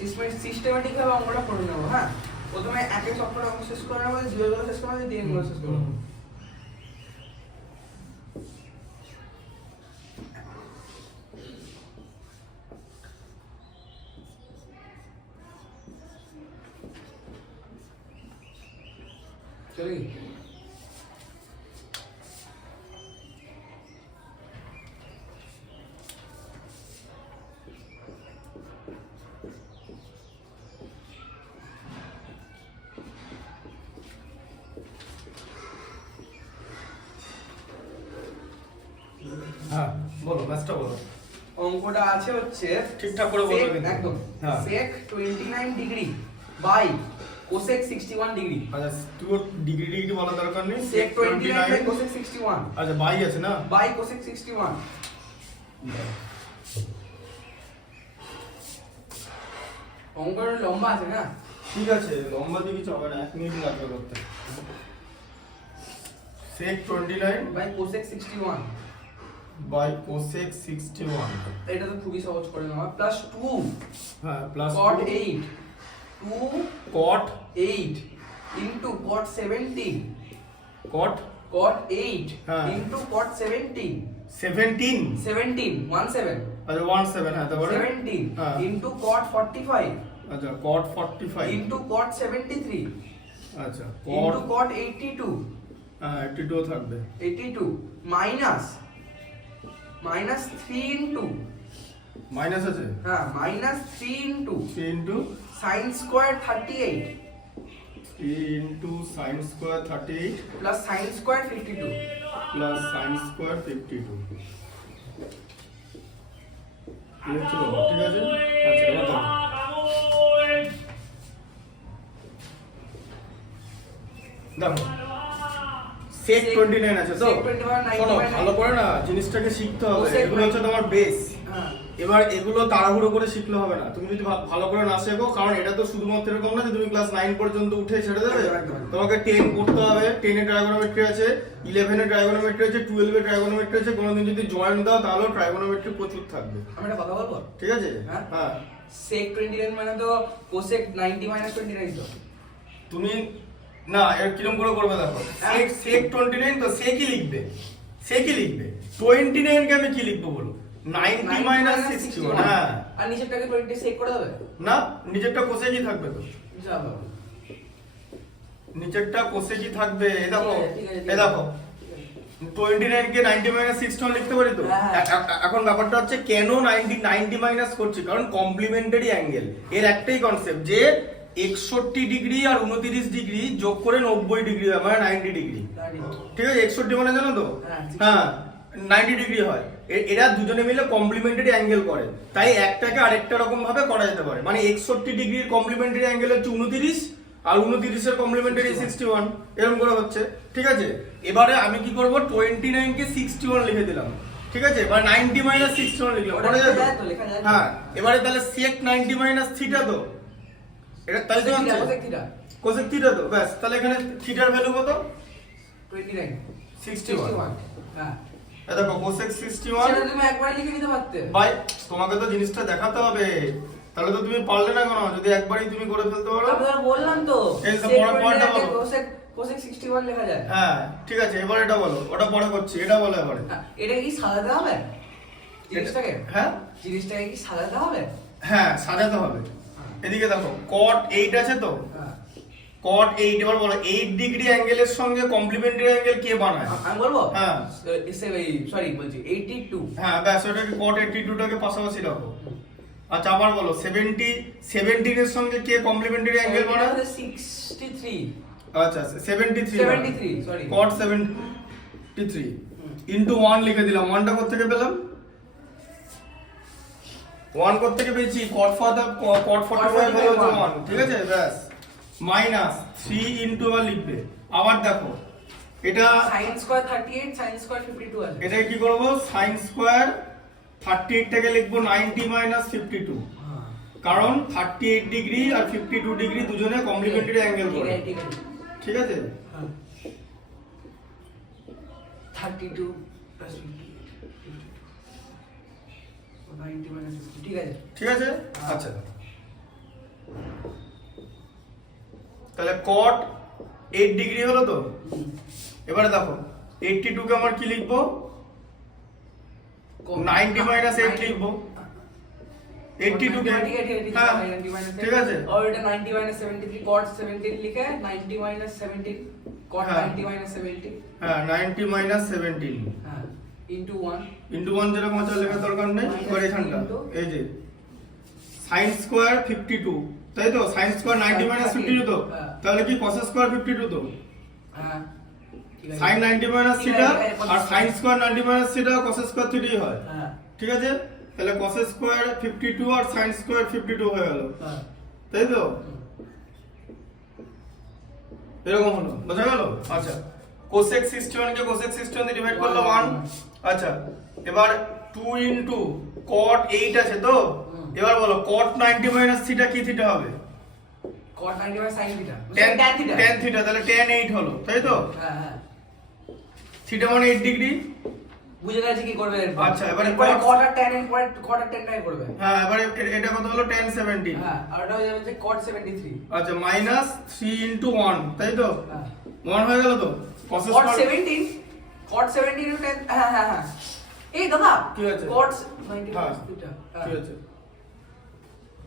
Systematic ভাবে অঙ্কটা করে নেবো। হ্যাঁ, প্রথমে একের সবকটা অঙ্ক শেষ করে নেবো, জিরোগুলো শেষ করে নেবো, দিয়ে গুলো শেষ করে নেবো। চলে কি? হ্যাঁ বলো, ম্যাথটা বলো। অঙ্কটা আছে হচ্ছে ঠিকঠাক করে বলো কিন্তু। একদম হ্যাঁ। sec 29 degree by cosec 61 degree. আচ্ছা তুই ডিগ্রি ডিগ্রি বলা দরকার নেই। sec 29 বাই cosec 61 আচ্ছা বাই আছে না? By cosec 61। অঙ্কটা লম্বা আছে না? ঠিক আছে, লম্বা দিয়ে কিছু হবে না, 1 মিনিট লাগবে করতে। sec 29 by cosec 61 by cosec 61। এটা তো খুবই সহজ করে নেওয়া, প্লাস 2 হ্যাঁ plus cot 8 2 cot 8 into cot 17 cot 8 হ্যাঁ। ইনটু cot 17 17 17 17 আচ্ছা 17 হ্যাঁ তারপরে 17 হ্যাঁ। ইনটু cot 45 আচ্ছা cot 45 ইনটু cot 73 আচ্ছা ইনটু cot cot 82 হ্যাঁ 82 থাকবে 82 মাইনাস 3 ইনটু মাইনাস আছে হ্যাঁ minus 3 into 3 into sin square 38 3 into sin square 38 plus sin square 52 plus sin square 52 লিখছো ঠিক আছে। আচ্ছা এবার দেখো sec 29 আছে তো sec 29 শোনো ভালো করে না জিনিসটাকে শিখতে হবে, sec এগুলো হচ্ছে তোমার বেস। হ্যাঁ এবার এগুলো তাড়াহুড়ো করে শিখলে হবে না, তুমি যদি ভালো করে না শেখো, কারণ এটা তো শুধুমাত্র এরকম না যে তুমি ক্লাস 9 পর্যন্ত উঠে ছেড়ে দেবে। একদম। তোমাকে 10 পড়তে হবে, 10 এ ট্রাইগোনোমেট্রি আছে, 11 এ ট্রাইগোনোমেট্রি আছে, 12 এ ট্রাইগোনোমেট্রি আছে, কোনোদিন যদি জয়েন দাও তাহলে ট্রাইগোনোমেট্রি প্রচুর থাকবে। আমি একটা কথা বলবো, ঠিক আছে হ্যাঁ? হ্যাঁ sec 29 মানে তো cosec 90 minus 29 তো। তুমি না এর কিরকম করে করবে দেখো, হ্যাঁ। sec 29 তো secই লিখবে, secই লিখবে। 29 কে আমি কি লিখবো বলো, 90 minus 61 হ্যাঁ। আর নিচেরটাকে 20 sec করে দেবে। না নিচেরটা কোসেকই থাকবে তো, যা বাবা। নিচেরটা কোসেকই থাকবে। এই দেখো ঠিক আছে, এই দেখো 29 কে 90 মাইনাস 61 লিখতে পারি তো। হ্যাঁ। এখন ব্যাপারটা হচ্ছে কেন 90 মাইনাস করছি, কারণ কমপ্লিমেন্টারি অ্যাঙ্গেল এর একটাই কনসেপ্ট যে 61 ডিগ্রি আর 29 ডিগ্রি যোগ করে 90 ডিগ্রি হয়, মানে 90 ডিগ্রি। ঠিক আছে 61 মানে জানো তো হ্যাঁ, হ্যাঁ 90 ডিগ্রি হয়। এরা দুজনে মিলে কমপ্লিমেন্টারি অ্যাঙ্গেল করে, তাই একটাকে আরেকটা রকম ভাবে করা যেতে পারে। মানে 61 ডিগ্রির কমপ্লিমেন্টারি অ্যাঙ্গেল হচ্ছে 29 আর 29 এর কমপ্লিমেন্টারি 61, এরকম করে হচ্ছে। ঠিক আছে এবারে আমি কি করব, 29 কে 61 লিখে দিলাম। ঠিক আছে এবার 90 মাইনাস 61 লিখলাম, ওটা পড়ে যাবে লেখা যায় তো, লেখা যায় তো। হ্যাঁ এবারে তাহলে sec 90 মাইনাস থিটা তো এটা তাহলে তো cosec হচ্ছে theta cosec থিটা তো, ব্যাস তাহলে এখানে থিটার ভ্যালু কত 29 61। হ্যাঁ এই দেখো cosec 61 সেটা তুমি একবার লিখে নিতে পারতে। ভাই তোমাকে তো জিনিসটা দেখাতে হবে, তাহলে তো তুমি পারলে না কেন, যদি একবারই তুমি করে ফেলতে পারো। আমি আর বললাম তো এই তো sec পরের পয়েন্টটা 29 কে বলো। cosec 61 লেখা যায়। হ্যাঁ ঠিক আছে এবার এটা বলো, ওটা পরে করছি, এটা বলো এবারে। হ্যাঁ, এটা কি সাজাতে হবে জিনিসটাকে? হ্যাঁ জিনিসটাকে কি সাজাতে হবে? হ্যাঁ সাজাতে হবে। এদিকে দেখো cot 8 আছে তো, হ্যাঁ cot 8 এবার বলো 8 ডিগ্রি অ্যাঙ্গেলের সঙ্গে কমপ্লিমেন্টারি অ্যাঙ্গেল কে বানায়? আমি বলবো হ্যাঁ সরি বলছি 82 হ্যাঁ ব্যাস ওটাকে cot 82 টাকে পাশাপাশি রাখো। আচ্ছা আবার বলো 17 এর সঙ্গে কে কমপ্লিমেন্টারি অ্যাঙ্গেল বানায়? 63 আচ্ছা 73 সরি cot 73 ইনটু 1 লিখে দিলাম। 1টা কোথা থেকে পেলাম? 1 কোথা থেকে পেয়েছি? cot 45 হলো 1। ঠিক আছে ব্যাস মাইনাস 3 ইনটু আবার লিখবে। আবার দেখো এটা sin স্কয়ার 38 sin স্কয়ার 52 আছে। এটা কি করব, sin স্কয়ার 38 টাকে লিখবো 90 মাইনাস 52, কারণ 38 ডিগ্রি আর 52 ডিগ্রি দুজনে কমপ্লিমেন্টারি অ্যাঙ্গেল করে। ঠিক আছে ঠিক আছে হ্যাঁ 32 প্লাস 90 মাইনাস 50 ঠিক আছে। ঠিক আছে আচ্ছা তাহলে cot 8 ডিগ্রি হলো তো। এবারে দেখো 82 কে আমরা কি লিখবো, 90 মাইনাস 8 লিখবো। 82 কে হ্যাঁ ঠিক আছে, और এটা 90 माइनस 73 cot 17 लिखा है, 90 माइनस 17 cot 90 माइनस 70 হ্যাঁ 90 মাইনাস 17 হ্যাঁ ইনটু 1 ইনটু 1 যেটা মজা লেখার দরকার নেই। এবার এখানটা এই যে sin স্কয়ার 52, তাই তো? sin স্কয়ার 90 মাইনাস 52 তো, তাহলে কি cos স্কয়ার 52 তো? হ্যাঁ sin 90 মাইনাস থিটা আর sin square 90 minus theta cos square থিটাই হয়। হ্যাঁ ঠিক আছে, তাহলে cos স্কয়ার 52 আর sin স্কয়ার 52 হয়ে গেল, হ্যাঁ তাই তো? এরকম হলো, বোঝা গেল? আচ্ছা, cosec 61 কে cosec 61 দিয়ে ডিভাইড করলে 1। আচ্ছা, এবার 2 ইনটু cot 8 আছে তো, এবার বলো cot 90 মাইনাস থিটা কি থিটা হবে? cot 90 minus sin theta tan theta, tan theta, তাহলে tan 8 হলো, তাই তো? হ্যাঁ হ্যাঁ থিটা মানে 8 ডিগ্রি। বুঝে গেছে কি করবে এরপর। আচ্ছা, এবারে cot আর tan এর পরে cot আর tan টাই করবে। হ্যাঁ, এবারে এটা কত হলো? tan 17। হ্যাঁ আর ওটা হয়ে যাবে যে cot 73। আচ্ছা, মাইনাস 3 ইনটু 1, তাই তো? হ্যাঁ 1 হয়ে গেল তো? cos cot square 17 cot 17 into 10 হ্যাঁ হ্যাঁ হ্যাঁ এই দাদা কি আছে? cot 90 হ্যাঁ, মাইনাস থিটা কি আছে?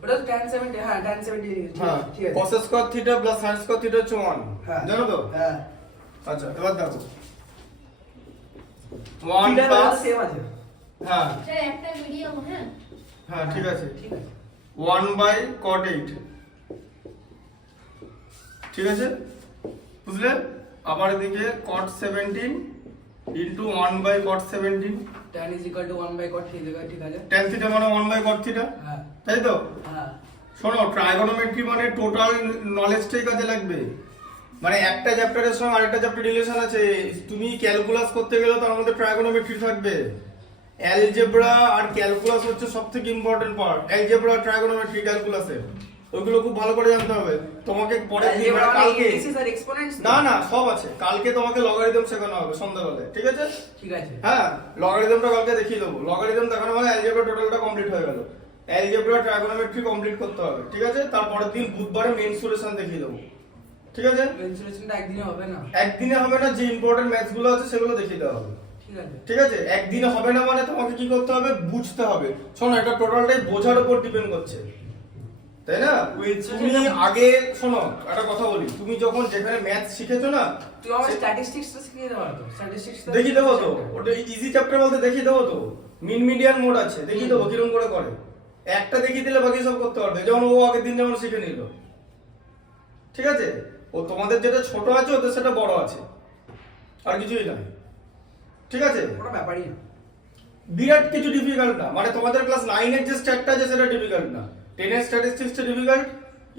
ওটা তো tan 70 হ্যাঁ tan 70 হ্যাঁ, ঠিক আছে cos square theta plus sin square theta হচ্ছে 1, হ্যাঁ জানো তো? হ্যাঁ আচ্ছা, এবার দেখো 1 থিটা প্লাস সেম আছে হ্যাঁ স্যার একটা ভিডিও হ্যাঁ হ্যাঁ ঠিক আছে, ঠিক আছে 1 বাই cot 8, ঠিক আছে, বুঝলে? আবার এদিকে cot 17 into 1 by cot 17, tan is equal to 1 by cot theta ঠিক আছে tan থিটা মানে 1 বাই cot থিটা, হ্যাঁ তাই তো? হ্যাঁ শোনো, ট্রাইগোনোমেট্রি মানে টোটাল নলেজটাই কাজে লাগবে। মানে একটা চ্যাপ্টারের সঙ্গে আরেকটা চ্যাপ্টার রিলেশন আছে। তুমি ক্যালকুলাস করতে গেলে তার মধ্যে ট্রাইগোনোমেট্রি থাকবে। অ্যালজেব্রা আর ক্যালকুলাস হচ্ছে সবথেকে ইম্পর্টেন্ট পার্ট। অ্যালজেব্রা ট্রাইগোনোমেট্রি ক্যালকুলাসের ওইগুলো খুব ভালো করে জানতে হবে। তোমাকে পরে কালকে আর এক্সপোনেন্টস না না সব আছে, কালকে তোমাকে লগারিদম শেখানো হবে সন্ধ্যাবেলায়, ঠিক আছে? ঠিক আছে হ্যাঁ, লগারিদমটা কালকে দেখিয়ে দেবো। লগারিদম দেখানো মানে অ্যালজেব্রা টোটালটা কমপ্লিট হয়ে গেল। অ্যালজেব্রা ট্রাইগোনোমেট্রি কমপ্লিট করতে হবে, ঠিক আছে? তারপরের দিন বুধবারে মেইন সলিউশন দেখিয়ে দেবো, ঠিক আছে? মেনসুরেশনটা একদিনে হবে না একদিনে হবে না, যে ইম্পর্টেন্ট ম্যাথস গুলো আছে সেগুলো দেখিয়ে দেওয়া হবে, ঠিক আছে ঠিক আছে? একদিনে হবে না মানে তোমাকে কি করতে হবে? বুঝতে হবে। শোনো, এটা টোটালটাই বোঝার উপর ডিপেন্ড করছে, তাই না? তুমি আগে শোনো, একটা কথা বলি, তুমি যখন যেখানে ম্যাথস শিখেছো না, তুই আমার স্ট্যাটিস্টিক্সটা শিখিয়ে দেওয়ার তো স্ট্যাটিস্টিক্স দেখিয়ে দেবো তো। ওটা ইজি চ্যাপ্টার বলতে দেখিয়ে দেবো তো। মিন মিডিয়ান মোড আছে, দেখিয়ে দেবো কিরকম করে করে। একটা দেখিয়ে দিলে বাকি সব করতে পারবে, যেমন ও আগের দিন যেমন শিখে নিল, ঠিক আছে? ও তোমাদের যেটা ছোট আছে ওদের সেটা বড় আছে, আর কিছুই নাই, ঠিক আছে? কোনো ব্যাপারই না বিরাট কিছু ডিফিকাল্ট না, মানে তোমাদের ক্লাস 9 এর যে স্ট্যাটটা আছে সেটা ডিফিকাল্ট না। 10 এর স্ট্যাটিস্টিক্সটা ডিফিকাল্ট,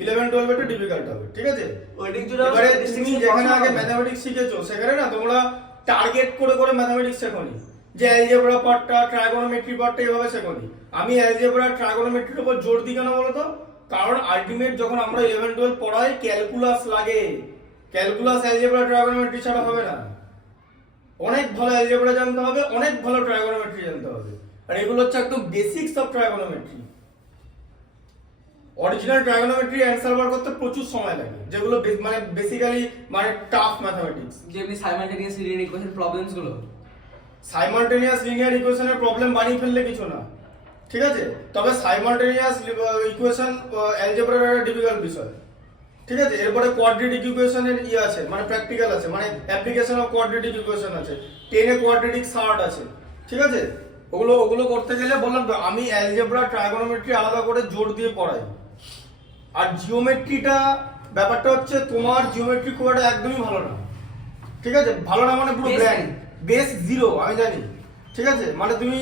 11 12 একটু ডিফিকাল্ট হবে, ঠিক আছে? ওয়েটিং জুড়ে এবারে তুমি যেখানে আগে ম্যাথমেটিক্স শিখেছো সেখানে না তোমরা টার্গেট করে করে ম্যাথমেটিক্স শেখোনি, যে অ্যালজেব্রা পার্টটা ট্রাইগোনোমেট্রি পার্টটা এইভাবে শেখোনি। আমি অ্যালজেব্রা ট্রাইগোনোমেট্রির উপর জোর দিই কেন বলো তো? কারণ আলটিমেট যখন আমরা 11 12 পড়াই ক্যালকুলাস লাগে। ক্যালকুলাস অ্যালজেব্রা ট্রাইগোনোমেট্রি ছাড়া হবে না। অনেক ভালো অ্যালজেব্রা জানতে হবে, অনেক ভালো ট্রাইগোনোমেট্রি জানতে হবে, আর এগুলো হচ্ছে একদম basics of trigonometry. Original trigonometry answer বার করতে প্রচুর সময় লাগে, যেগুলো মানে বেসিক্যালি মানে টাফ ম্যাথমেটিক্স। যেমনি সাইমালটেনিয়াস লিনিয়ার ইকুয়েশন প্রবলেমস গুলো সাইমালটেনিয়াস লিনিয়ার ইকুয়েশনের প্রবলেম বানিয়ে ফেললে কিছু না, ঠিক আছে? তবে সাইমালটেনিয়াস ইকুয়েশন অ্যালজেব্রার একটা ডিফিকাল্ট বিষয়, ঠিক আছে? এরপরে কোয়াড্রেটিক ইকুয়েশনের আছে, মানে প্র্যাকটিক্যাল আছে, মানে অ্যাপ্লিকেশন অফ কোয়াড্রেটিক ইকুয়েশন আছে। 10 এ কোয়াড্রেটিক সার্ট আছে, ঠিক আছে? ওগুলো করতে গেলে বললাম তো আমি অ্যালজেব্রা ট্রাইগোনোমেট্রি আলাদা করে জোর দিয়ে পড়াই। আর জিওমেট্রিটা ব্যাপারটা হচ্ছে তোমার জিওমেট্রি খুব একটা একদমই ভালো না, ঠিক আছে? ভালো না মানে পুরো ব্ল্যাঙ্ক, বেস জিরো, আমি জানি, ঠিক আছে? মানে তুমি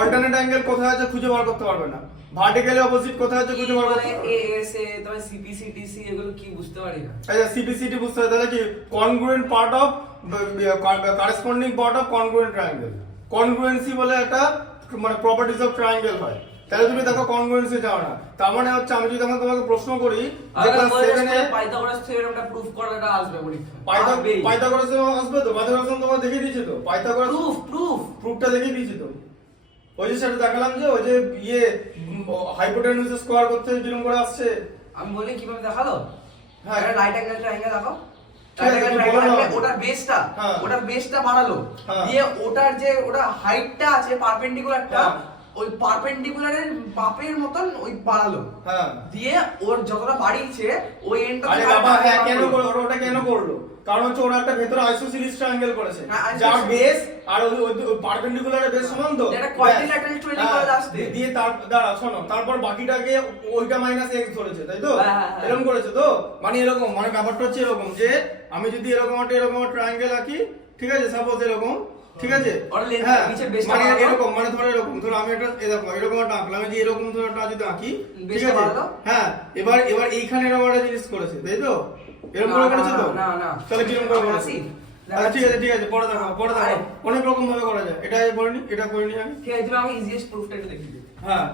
অল্টারনেট অ্যাঙ্গেল কোথায় আছে খুঁজে বার করতে পারবে না, ভার্টিক্যালি অপোজিট কোথায় আছে খুঁজে বার করতে পারবে না। এএসএ তবে সিপিসিটিসি এগুলো কি বুঝতে পারি না। আচ্ছা, সিপিসিটি বুঝতে হবে, তাহলে কি congruent part of corresponding part of congruent triangle. Congruency বলে একটা মানে প্রপার্টিজ অফ ট্রায়াঙ্গেল হয়। তাহলে তুমি দেখো কনগ্রুয়েন্সি জানো না, তার মানে হচ্ছে আমি যদি তোমাকে প্রশ্ন করি যে ক্লাস 7 এ পাইথাগোরাস থিওরেমটা প্রুফ করাটা আসবে পরীক্ষা। পাইথাগোরাস আসবে তো, পাইথাগোরাস তোমাকে দেখিয়ে দিয়েছি তো, পাইথাগোরাস প্রুফটা দেখিয়ে দিয়েছি তো। ওই যে সেটা দেখালাম যে ওই যে হাইপোটেনিউস স্কয়ার করতে কিরকম করে আসছে। আমি বলি কিভাবে দেখালো? হ্যাঁ। একটা রাইট অ্যাঙ্গেল ট্রায়াঙ্গেল আঁকো। ঠিক আছে, রাইট অ্যাঙ্গেল তুমি বলো ট্রায়াঙ্গেল না। ওটার বেসটা, হ্যাঁ। ওটার বেসটা বাড়ালো, হ্যাঁ। দিয়ে ওটার যে ওটা হাইটটা আছে পারপেন্ডিকুলারটা, হ্যাঁ। ওই পারপেন্ডিকুলারের বাপের মতন ওই বাড়ালো, হ্যাঁ দিয়ে ওর যতটা বাড়িয়েছে ওই এন্ডটা আরে বাবা হ্যাঁ কেন করলো ওটা কেন করলো? কারণ হচ্ছে ওরা একটা ভেতরে আইসোসিলিস ট্রায়াঙ্গেল করেছে, হ্যাঁ, যার isosceles- বেস আর ওই পারপেন্ডিকুলারের বেস সমান তো, যেটা quadrilateral twenty হ্যাঁ, করে আসবে। দিয়ে তার দাঁড়া শোনো, তারপর বাকিটাকে ওইটা মাইনাস এক্স ধরেছে তাই তো, হ্যাঁ, হ্যাঁ, হ্যাঁ। এরকম করেছে তো, মানে এরকম, মানে ব্যাপারটা হচ্ছে এরকম যে আমি যদি এরকম একটা ট্রায়াঙ্গেল আঁকি, ঠিক আছে, সাপোজ এরকম, ঠিক আছে, ওর length- হ্যাঁ নিচের base টা মানে বাড়ালো। এরকম, মানে ধরো এরকম, ধরো আমি একটা এরকম একটা আঁকলাম, যে এরকম ধরো একটা যদি আঁকি, ঠিক base টা আছে, বাড়ালো। হ্যাঁ এবার এইখানে এরকম একটা জিনিস করেছে তাই তো, এরকম করে না, করেছে তো, না, না। তাহলে কিরকম করে আমি করেছে? আসি? আচ্ছা ঠিক আছে পরে দেখো আরে। অনেক রকম ভাবে করা যায়, এটা করিনি, এটা করিনি আমি, ঠিক আছে, তুমি আমাকে ইজিয়েস্ট প্রুফটা একটু দেখিয়ে দিও। হ্যাঁ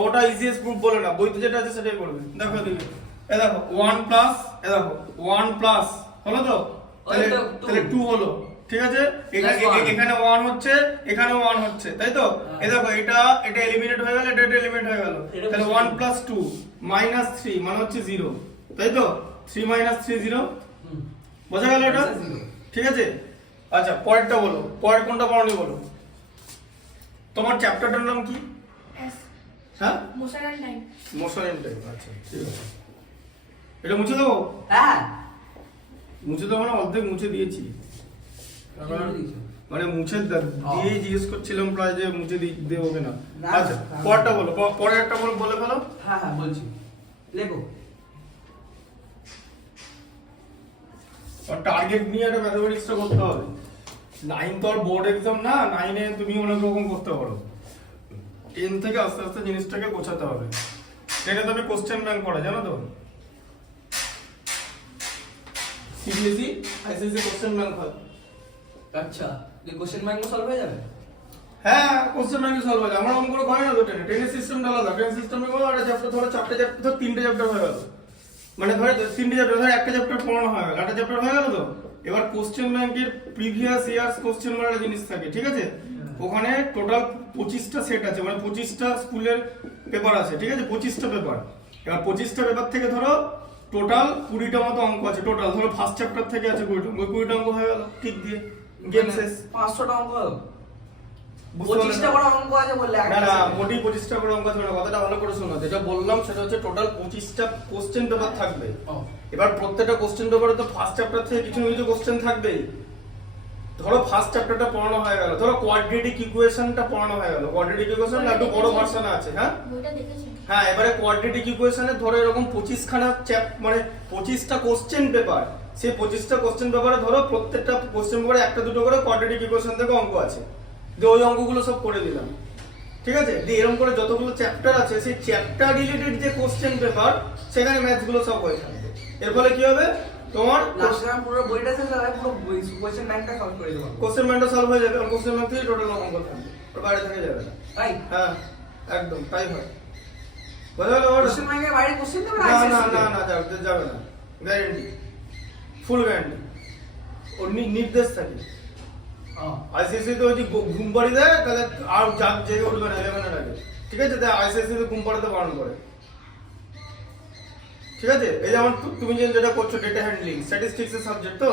ওটা ইজিয়েস্ট প্রুফ বলে না, বইতে যেটা আছে সেটাই করবে। দেখো এদিকে, এ দেখো 1 প্লাস, এ দেখো 1 প্লাস হলো তো, তাহলে ওই তো two। তাহলে 2 হলো, ঠিক আছে, Plus one। এখানে 1 হচ্ছে, এখানে 1 হচ্ছে তাই তো, এ দেখো এটা এলিমিনেট হয়ে গেল, এটা এলিমিনেট হয়ে গেল, এটা তাহলে বুঝতে 1 প্লাস 2 মাইনাস 3 মানে হচ্ছে 0 তাই তো, 3 মাইনাস 3 0, বোঝা গেল এটা? Answer zero। ঠিক আছে, আচ্ছা পরেরটা বলো, পরের কোনটা পড়নি বলো। তোমার চ্যাপ্টারটার নাম কি? Yes. হ্যাঁ Motion and time. Motion and time, আচ্ছা ঠিক আছে, এটা মুছে দেবো? হ্যাঁ, মুছে দেবো না, অর্ধেক মুছে দিয়েছি, মানে মুছে দিয়ে জিজ্ঞেস করছিলাম প্রায় যে মুছে দেবো কিনা। না, আচ্ছা না। পরেরটা বলো, পরে একটা বলে ফেলো। হ্যাঁ হ্যাঁ বলছি, লেখো। টার্গেট নিয়ে একটা ম্যাথমেটিক্সটা করতে হবে, 9 তো আর বোর্ড এক্সাম না, 9 এ তুমি অনেক রকম করতে পারো, 10 থেকে আস্তে আস্তে জিনিসটাকে গোছাতে হবে। 10 এ তুমি কোশ্চেন ব্যাংক করা জানো তো, সিবিএসই আইসিএসসি কোশ্চেন ব্যাংক হয়। আচ্ছা, এই কোশ্চেন ব্যাংক সলভ হয়ে যাবে? হ্যাঁ কোশ্চেন ব্যাংক সলভ হয়, আমরা অঙ্কগুলো হয় না তো 10 এর সিস্টেমটা আলাদা, 10 সিস্টেমে বলো একটা চ্যাপ্টার ধরো, চারটে চ্যাপ্টার ধর, 3টে চ্যাপ্টার হয়ে গেল, মানে ধরো 3টে চ্যাপ্টার ধরো, একটা চ্যাপ্টার পড়ানো হয়ে গেল, একটা চ্যাপ্টার হয়ে গেল তো, এবার কোশ্চেন ব্যাংকের প্রিভিয়াস ইয়ার্স কোশ্চেন বলে একটা জিনিস থাকে, ঠিক আছে, ওখানে টোটাল 25টা সেট আছে, মানে 25টা স্কুলের পেপার আছে, ঠিক আছে, 25টা পেপার, এবার 25টা পেপার থেকে ধরো টোটাল 20টা মতো অঙ্ক আছে, টোটাল ধরো ফার্স্ট চ্যাপ্টার থেকে আছে 20টা, ওই 20টা অঙ্ক হয়ে গেল, ঠিক দিয়ে গেম শেষ। 500টা অঙ্ক, বুঝতে পারলে 25টা না? করে অঙ্ক আছে বললে না না মোটেই 25টা করে অঙ্ক থাকবে না, কথাটা ভালো করে শোনো, যেটা বললাম সেটা হচ্ছে টোটাল 25টা কোশ্চেন পেপার থাকবে। এবার প্রত্যেকটা কোশ্চেন পেপারে তো ফার্স্ট চ্যাপ্টার থেকে কিছু না কিছু কোশ্চেন থাকবেই। ধরো ফার্স্ট চ্যাপ্টারটা পড়ানো হয়ে গেল, ধরো কোয়াড্রেটিক ইকুয়েশনটা পড়ানো হয়ে গেল, কোয়াড্রেটিক ইকুয়েশন একটু বড় ভার্সন আছে, হ্যাঁ বইটা দেখেছেন? হ্যাঁ এবারে কোয়াড্রেটিক ইকুয়েশনে ধরো এরকম 25 খানা মানে 25টা কোশ্চেন পেপার, সেই 25টা কোশ্চেন পেপারে ধরো প্রত্যেকটা কোশ্চেন পেপারে একটা দুটো করে কোয়াড্রেটিক ইকুয়েশন থেকে অঙ্ক আছে, দিয়ে ওই অঙ্কগুলো সব করে দিলাম, ঠিক আছে, দিয়ে এরকম করে যতগুলো চ্যাপ্টার আছে সেই চ্যাপ্টার রিলেটেড যে কোশ্চেন পেপার সেখানে ম্যাথস গুলো সব হয়ে থাকবে। এর ফলে কি হবে, তোমার লাস্ট টাইম পুরো বইটা শেষ হবে, পুরো কোশ্চেন ব্যাংকটা সলভ করে দেবো। কোশ্চেন ব্যাংকটা সলভ হয়ে যাবে, আর কোশ্চেন ব্যাংক থেকে টোটাল অঙ্ক থাকবে, ওর বাইরে থেকে যাবে না। তাই হ্যাঁ একদম তাই হয়, বোঝা গেল? কোশ্চেন ব্যাংকের বাইরে কোশ্চেন দেবে না না না না যাবে না, গ্যারান্টি, ফুল গ্যারান্টি, ওর নির্দেশ থাকে। আইসিএসসি তো যদি ঘুম পাড়ি দেয় তাহলে আর জেগে উঠবে না 11 এর আগে, ঠিক আছে, তাই আইসিএসসি তো ঘুম পাড়াতে বারণ করে, ঠিক আছে। এই যেমন তুমি যেটা করছো ডেটা হ্যান্ডলিং, স্ট্যাটিস্টিক্স এর সাবজেক্ট, তো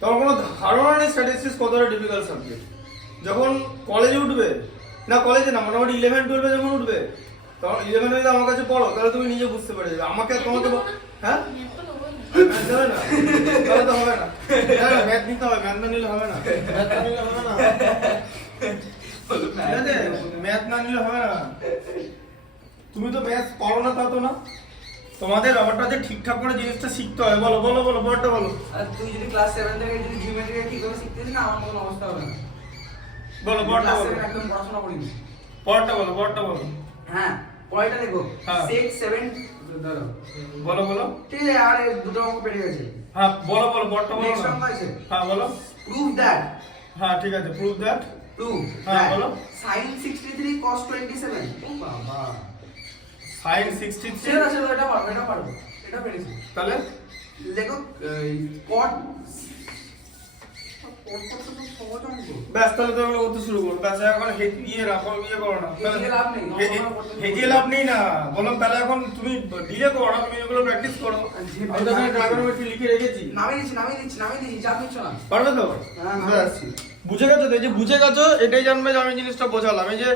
তোমার কোনো ধারণা নেই স্ট্যাটিস্টিক্স কতটা ডিফিকাল্ট সাবজেক্ট। যখন কলেজে উঠবে, না কলেজে না মোটামুটি 11-12 যখন উঠবে, তখন 11 যদি আমার কাছে পড়ো তাহলে তুমি নিজে বুঝতে পেরে যাবে, আমাকে আর তোমাকে হ্যাঁ ম্যাথ তো নেবই না। ম্যাথ যাবে না, তাহলে তো হবে না, ম্যাথ নিতে হবে, ম্যাথ না নিলে হবে না, ম্যাথ না নিলে হবে না, ঠিক আছে, ম্যাথ না নিলে হবে না। তুমি তো ম্যাথ পারো না তা তো না, তোমাদের ব্যাপারটা যে ঠিকঠাক করে জিনিসটা শিখতে হয়। বলো বলো বলো বড়টা বলো, আর তুই যদি ক্লাস 7 থেকে যদি জিওমেট্রি ঠিক করে শিখতেছিস না, আমার মতন অবস্থা হবে না। বলো বড়টা ক্লাস বলো, 7 একদম পড়াশোনা করিনি। বড়টা বলো, বড়টা বলো, হ্যাঁ পরেরটা দেখো, হ্যাঁ। 6 7 ধরো, বলো বলো, ঠিক আছে, আর এই দুটো অঙ্ক পেরে গেছে। হ্যাঁ বলো বলো, বড়টা বলো নেক্সট না। অঙ্ক আছে, হ্যাঁ বলো, প্রুভ দ্যাট, হ্যাঁ ঠিক আছে, প্রুভ দ্যাট, প্রুভ হ্যাঁ, বলো। sin 63 cos 27, ও বাবা, sin 63, সেটা এটা পারবো, এটা পারবো, এটা পেরেছি। তাহলে দেখো cot সহজ অঙ্ক, ব্যাস তাহলে তুমি করতে শুরু করো, ব্যাস এখন ইয়ে রাখো, ইয়ে করো না, হেজিয়ে লাভ নেই, হেজিয়ে লাভ নেই না, বললাম তাহলে এখন তুমি ডিলে করো না, তুমি এগুলো প্র্যাকটিস করো। আমি তো এখানে ট্রাইগোনোমেট্রি লিখে রেখেছি। নামিয়ে দিচ্ছি, চাপ নিচ্ছ না। পারবে তো? হ্যাঁ, বুঝে গেছো তো? এই যে বুঝে গেছো, এটাই জানবে যে আমি জিনিসটা বোঝালাম। এই যে